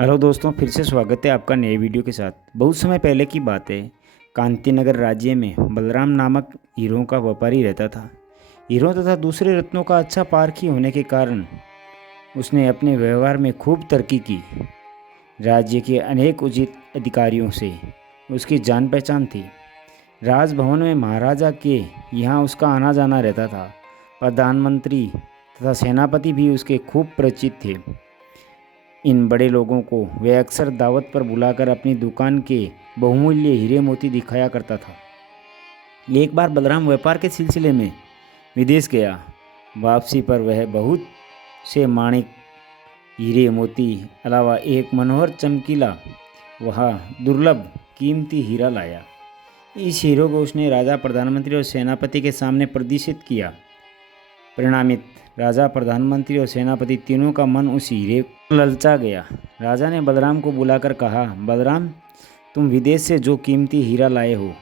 Hello दोस्तों, फिर से स्वागत है आपका नए वीडियो के साथ। बहुत समय पहले की बात है। कांतिनगर राज्य में बलराम नामक हीरों का व्यापारी रहता था। हीरों तथा दूसरे रत्नों का अच्छा पारखी होने के कारण उसने अपने व्यवहार में खूब तरक्की की। राज्य के अनेक उचित अधिकारियों से उसकी जान पहचान थी। राजभवन में महाराजा के यहाँ उसका आना जाना रहता था। प्रधानमंत्री तथा सेनापति भी उसके खूब परिचित थे। इन बड़े लोगों को वह अक्सर दावत पर बुलाकर अपनी दुकान के बहुमूल्य हीरे मोती दिखाया करता था। एक बार बलराम व्यापार के सिलसिले में विदेश गया। वापसी पर वह बहुत से माणिक, हीरे मोती अलावा एक मनोहर चमकीला वह दुर्लभ कीमती हीरा लाया। इस हीरो को उसने राजा, प्रधानमंत्री और सेनापति के सामने प्रदर्शित किया। परिणामित राजा, प्रधानमंत्री और सेनापति तीनों का मन उस हीरे को ललचा गया। राजा ने बलराम को बुलाकर कहा, बलराम, तुम विदेश से जो कीमती हीरा लाए हो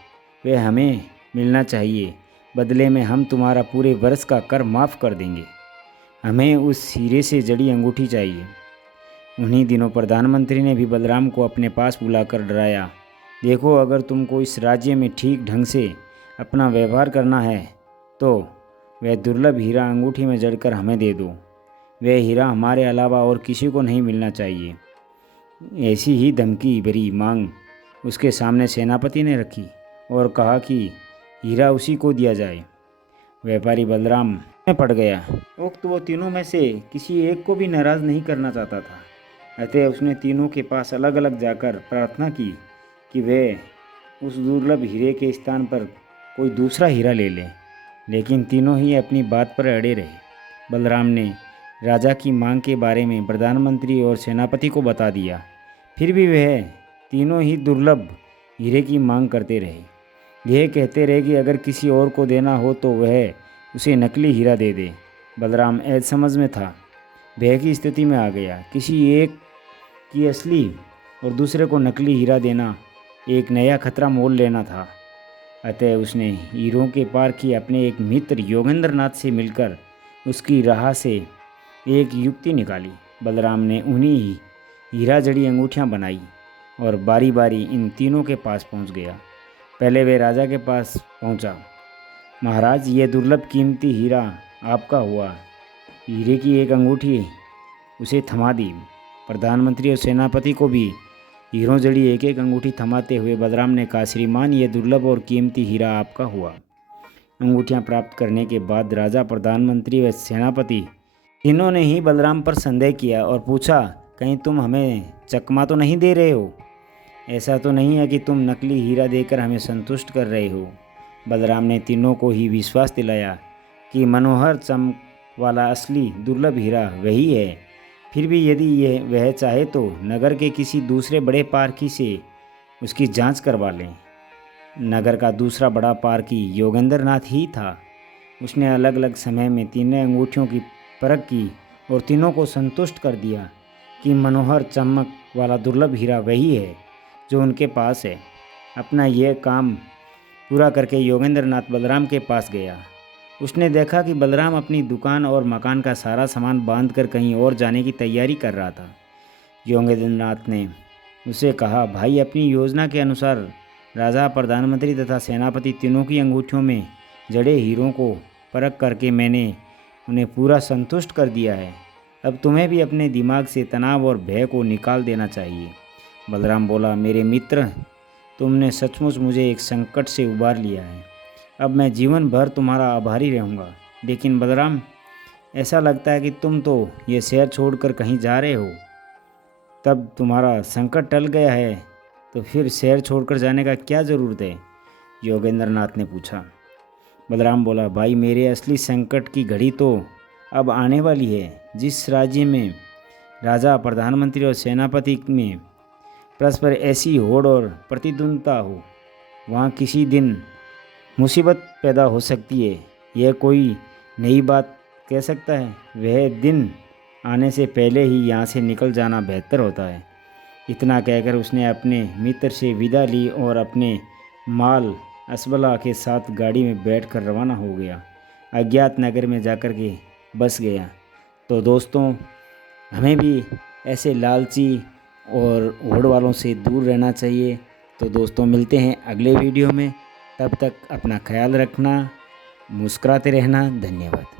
वह हमें मिलना चाहिए। बदले में हम तुम्हारा पूरे वर्ष का कर माफ़ कर देंगे। हमें उस हीरे से जड़ी अंगूठी चाहिए। उन्हीं दिनों प्रधानमंत्री ने भी बलराम को अपने पास बुलाकर डराया, देखो, अगर तुमको इस राज्य में ठीक ढंग से अपना व्यवहार करना है तो वह दुर्लभ हीरा अंगूठी में जड़कर हमें दे दो। वह हीरा हमारे अलावा और किसी को नहीं मिलना चाहिए। ऐसी ही धमकी भरी मांग उसके सामने सेनापति ने रखी और कहा कि हीरा उसी को दिया जाए। व्यापारी बलराम में पड़ गया। उक्त वो तीनों में से किसी एक को भी नाराज़ नहीं करना चाहता था। अतः उसने तीनों के पास अलग अलग जाकर प्रार्थना की कि वे उस दुर्लभ हीरे के स्थान पर कोई दूसरा हीरा ले लें। लेकिन तीनों ही अपनी बात पर अड़े रहे। बलराम ने राजा की मांग के बारे में प्रधानमंत्री और सेनापति को बता दिया। फिर भी वह तीनों ही दुर्लभ हीरे की मांग करते रहे। यह कहते रहे कि अगर किसी और को देना हो तो वह उसे नकली हीरा दे दे। बलराम असमझ में था, भय की स्थिति में आ गया। किसी एक की असली और दूसरे को नकली हीरा देना एक नया खतरा मोल लेना था। अतः उसने हीरों के पारखी अपने एक मित्र योगेंद्र नाथ से मिलकर उसकी राह से एक युक्ति निकाली। बलराम ने उन्हीं हीरा जड़ी अंगूठियाँ बनाई और बारी बारी इन तीनों के पास पहुंच गया। पहले वे राजा के पास पहुंचा। महाराज, ये दुर्लभ कीमती हीरा आपका हुआ। हीरे की एक अंगूठी उसे थमा दी। प्रधानमंत्री और सेनापति को भी हीरों जड़ी एक एक अंगूठी थमाते हुए बलराम ने कहा, श्रीमान, ये दुर्लभ और कीमती हीरा आपका हुआ। अंगूठियां प्राप्त करने के बाद राजा, प्रधानमंत्री व सेनापति तीनों ने ही बलराम पर संदेह किया और पूछा, कहीं तुम हमें चकमा तो नहीं दे रहे हो? ऐसा तो नहीं है कि तुम नकली हीरा देकर हमें संतुष्ट कर रहे हो? बलराम ने तीनों को ही विश्वास दिलाया कि मनोहर चमक वाला असली दुर्लभ हीरा वही है। फिर भी यदि यह वह चाहे तो नगर के किसी दूसरे बड़े पारखी से उसकी जांच करवा लें। नगर का दूसरा बड़ा पारखी योगेंद्र नाथ ही था। उसने अलग अलग समय में तीनों अंगूठियों की परख की और तीनों को संतुष्ट कर दिया कि मनोहर चमक वाला दुर्लभ हीरा वही है जो उनके पास है। अपना यह काम पूरा करके योगेंद्र नाथ बलराम के पास गया। उसने देखा कि बलराम अपनी दुकान और मकान का सारा सामान बांध कर कहीं और जाने की तैयारी कर रहा था। योगेंद्र नाथ ने उसे कहा, भाई, अपनी योजना के अनुसार राजा, प्रधानमंत्री तथा सेनापति तीनों की अंगूठियों में जड़े हीरों को परख करके मैंने उन्हें पूरा संतुष्ट कर दिया है। अब तुम्हें भी अपने दिमाग से तनाव और भय को निकाल देना चाहिए। बलराम बोला, मेरे मित्र, तुमने सचमुच मुझे एक संकट से उबार लिया है। अब मैं जीवन भर तुम्हारा आभारी रहूँगा। लेकिन बलराम, ऐसा लगता है कि तुम तो ये शहर छोड़कर कहीं जा रहे हो। तब तुम्हारा संकट टल गया है तो फिर शहर छोड़कर जाने का क्या ज़रूरत है? योगेंद्र नाथ ने पूछा। बलराम बोला, भाई, मेरे असली संकट की घड़ी तो अब आने वाली है। जिस राज्य में राजा, प्रधानमंत्री और सेनापति में परस्पर ऐसी होड़ और प्रतिद्वंद्विता हो, वहाँ किसी दिन मुसीबत पैदा हो सकती है। यह कोई नई बात कह सकता है? वह दिन आने से पहले ही यहाँ से निकल जाना बेहतर होता है। इतना कहकर उसने अपने मित्र से विदा ली और अपने माल असबला के साथ गाड़ी में बैठकर रवाना हो गया। अज्ञात नगर में जाकर के बस गया। तो दोस्तों, हमें भी ऐसे लालची और होड़ वालों से दूर रहना चाहिए। तो दोस्तों मिलते हैं अगले वीडियो में, तब तक अपना ख्याल रखना, मुस्कुराते रहना। धन्यवाद।